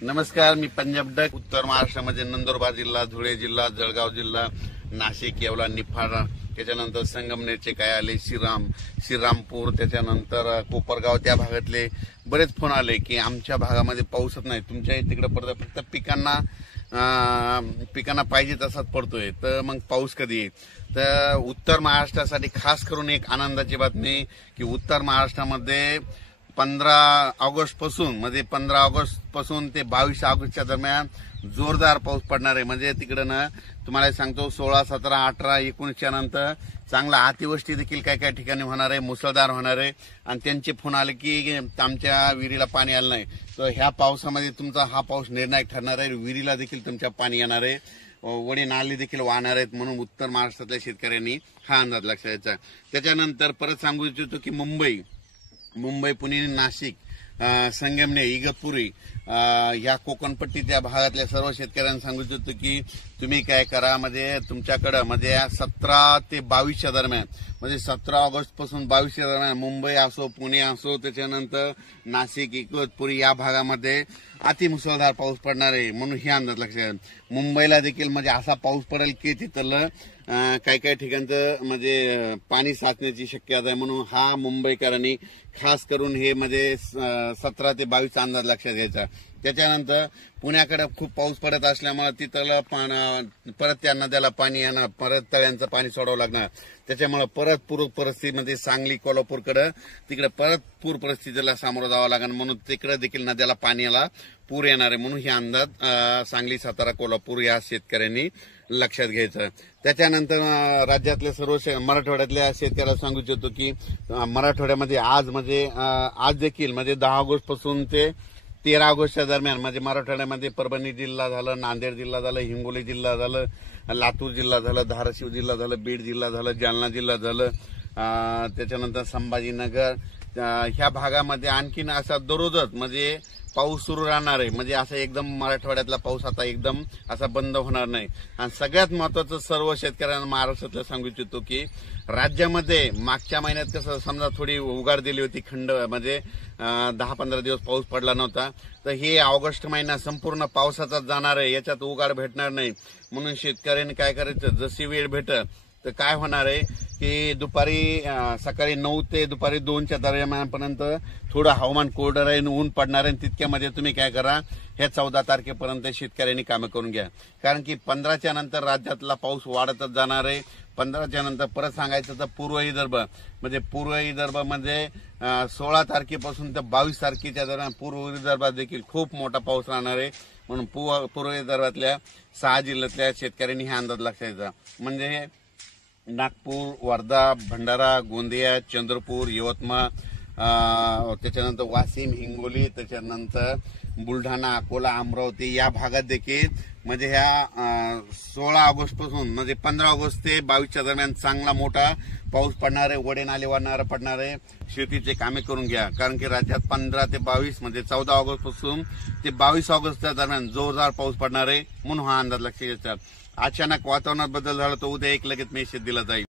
नमस्कार, मी पंजाब डक. उत्तर महाराष्ट्रामध्ये नंदुरबार जिल्हा, धुळे जिल्हा, जळगाव जिल्हा, नाशिक, येवला, निफाड, त्याच्यानंतर संगमनेरचे काय आले, श्रीरामपूर, त्याच्यानंतर कोपरगाव, त्या भागातले बरेच फोन आले की आमच्या भागामध्ये पाऊसच नाही, तुमच्या तिकडे पडतो, फक्त पिकांना पाहिजे तसाच पडतोय. तर मग पाऊस कधी येईल? तर उत्तर महाराष्ट्रासाठी खास करून एक आनंदाची बातमी की उत्तर महाराष्ट्रामध्ये 15 ऑगस्ट पासून ते 22 ऑगस्टच्या दरम्यान जोरदार पाऊस पडणार आहे. म्हणजे तिकडं ना तुम्हाला सांगतो 16, 17, 18, 19च्या नंतर चांगला अतिवृष्टी देखील काय ठिकाणी होणार आहे, मुसळधार होणार आहे. आणि त्यांचे फोन आले की आमच्या विहिरीला पाणी आलं नाही. तर ह्या पावसामध्ये तुमचा हा पाऊस निर्णायक ठरणार आहे. विहिरीला देखील तुमच्या पाणी येणार आहे, वडे नाले देखील वाहणार आहेत. म्हणून उत्तर महाराष्ट्रातल्या शेतकऱ्यांनी हा अंदाज लक्षात घ्यायचा. त्याच्यानंतर परत सांगू इच्छितो की मुंबई, पुणे, नाशिक, संगमनेर, इगतपुरी या कोकणपट्टी त्या भागातल्या सर्व शेतकऱ्यांना सांगू इच्छितो की तुम्ही काय करा, म्हणजे तुमच्याकडे म्हणजे 17 ते 22च्या दरम्यान, म्हणजे 17 ऑगस्ट पासून 22च्या दरम्यान मुंबई असो, पुणे असो, त्याच्यानंतर नाशिक, इगतपुरी या भागामध्ये अतिमुसळधार पाऊस पडणार आहे. म्हणून हे अंदाज लक्षात. मुंबईला देखील म्हणजे असा पाऊस पडेल की तिथलं काही ठिकाणचं म्हणजे पाणी साचण्याची शक्यता आहे. म्हणून हा मुंबईकरांनी खास करून हे म्हणजे 17 ते 22 अंदाज लक्षात घ्यायचा. त्याच्यानंतर पुण्याकडे खूप पाऊस पडत असल्यामुळे तिथलं परत त्या नद्याला पाणी येणार, परत तळ्यांचं पाणी सोडावं लागणार. त्याच्यामुळे परत पूर परिस्थितीमध्ये सांगली, कोल्हापूरकडे तिकडे परत पूर परिस्थितीला सामोरं जावं लागणार. म्हणून तिकडे देखील नद्याला पाण्याला पूर येणार आहे. म्हणून हे अंदाज सांगली, सातारा, कोल्हापूर या शेतकऱ्यांनी लक्षात घ्यायचं. त्याच्यानंतर राज्यातल्या सर्व मराठवाड्यातल्या शेतकऱ्याला सांगू इच्छितो की मराठवाड्यामध्ये आज देखील म्हणजे 10 ऑगस्ट पासून ते 13 ऑगस्टच्या दरम्यान म्हणजे मराठवाड्यामध्ये परभणी जिल्हा झालं, नांदेड जिल्हा झालं, हिंगोली जिल्हा झालं, लातूर जिल्हा झालं, धाराशिव जिल्हा झालं, बीड जिल्हा झालं, जालना जिल्हा झालं, त्याच्यानंतर संभाजीनगर ह्या भागामध्ये आणखीन असा दररोजच म्हणजे पाऊस सुरू राहणार आहे. म्हणजे असं एकदम मराठवाड्यातला पाऊस आता एकदम असा बंद होणार नाही. आणि सगळ्यात महत्वाचं सर्व शेतकऱ्यांना महाराष्ट्रातलं सांगू इच्छितो की राज्यामध्ये मागच्या महिन्यात कसं समजा थोडी उघाड दिली होती, खंड म्हणजे 10-15 दिवस पाऊस पडला नव्हता. तर हे ऑगस्ट महिना संपूर्ण पावसाचाच जाणार आहे, याच्यात उघाड भेटणार नाही. म्हणून शेतकऱ्यांनी काय करायचं, जशी वेळ भेटत तर काय होणार आहे की सकाळी 9 ते दुपारी 2च्या दरम्यानपर्यंत थोडं हवामान कोरडं राहील, ऊन पडणार आहे. तितक्यामध्ये तुम्ही काय करा, हे 14 तारखेपर्यंत शेतकऱ्यांनी कामं करून घ्या. कारण की 15च्या नंतर राज्यातला पाऊस वाढतच जाणार आहे. 15च्या नंतर परत सांगायचं तर पूर्व विदर्भामध्ये 16 तारखेपासून तर 22 तारखेच्या दरम्यान पूर्व विदर्भात देखील खूप मोठा पाऊस राहणार आहे. म्हणून पूर्व विदर्भातल्या 6 जिल्ह्यातल्या शेतकऱ्यांनी हा अंदाज लक्षात घ्यायचा. म्हणजे नागपूर, वर्धा, भंडारा, गोंदिया, चंद्रपूर, यवतमाळ, त्याच्यानंतर वाशिम, हिंगोली, त्याच्यानंतर बुलढाणा, अकोला, अमरावती या भागात देखील म्हणजे ह्या 16 ऑगस्ट पासून म्हणजे 15 ऑगस्ट ते 22च्या दरम्यान चांगला मोठा पाऊस पडणार आहे. वडे नाले पडणार आहे. शेतीचे कामे करून घ्या. कारण की राज्यात 15 ते 22 म्हणजे 14 ऑगस्ट पासून ते 22 ऑगस्टच्या दरम्यान जोरदार पाऊस पडणार आहे. म्हणून हा अंदाज लक्षात घ्यायचा. अचानक वातावरणात बदल झाला तर उद्या एक लगेच मेसेज दिला जाईल.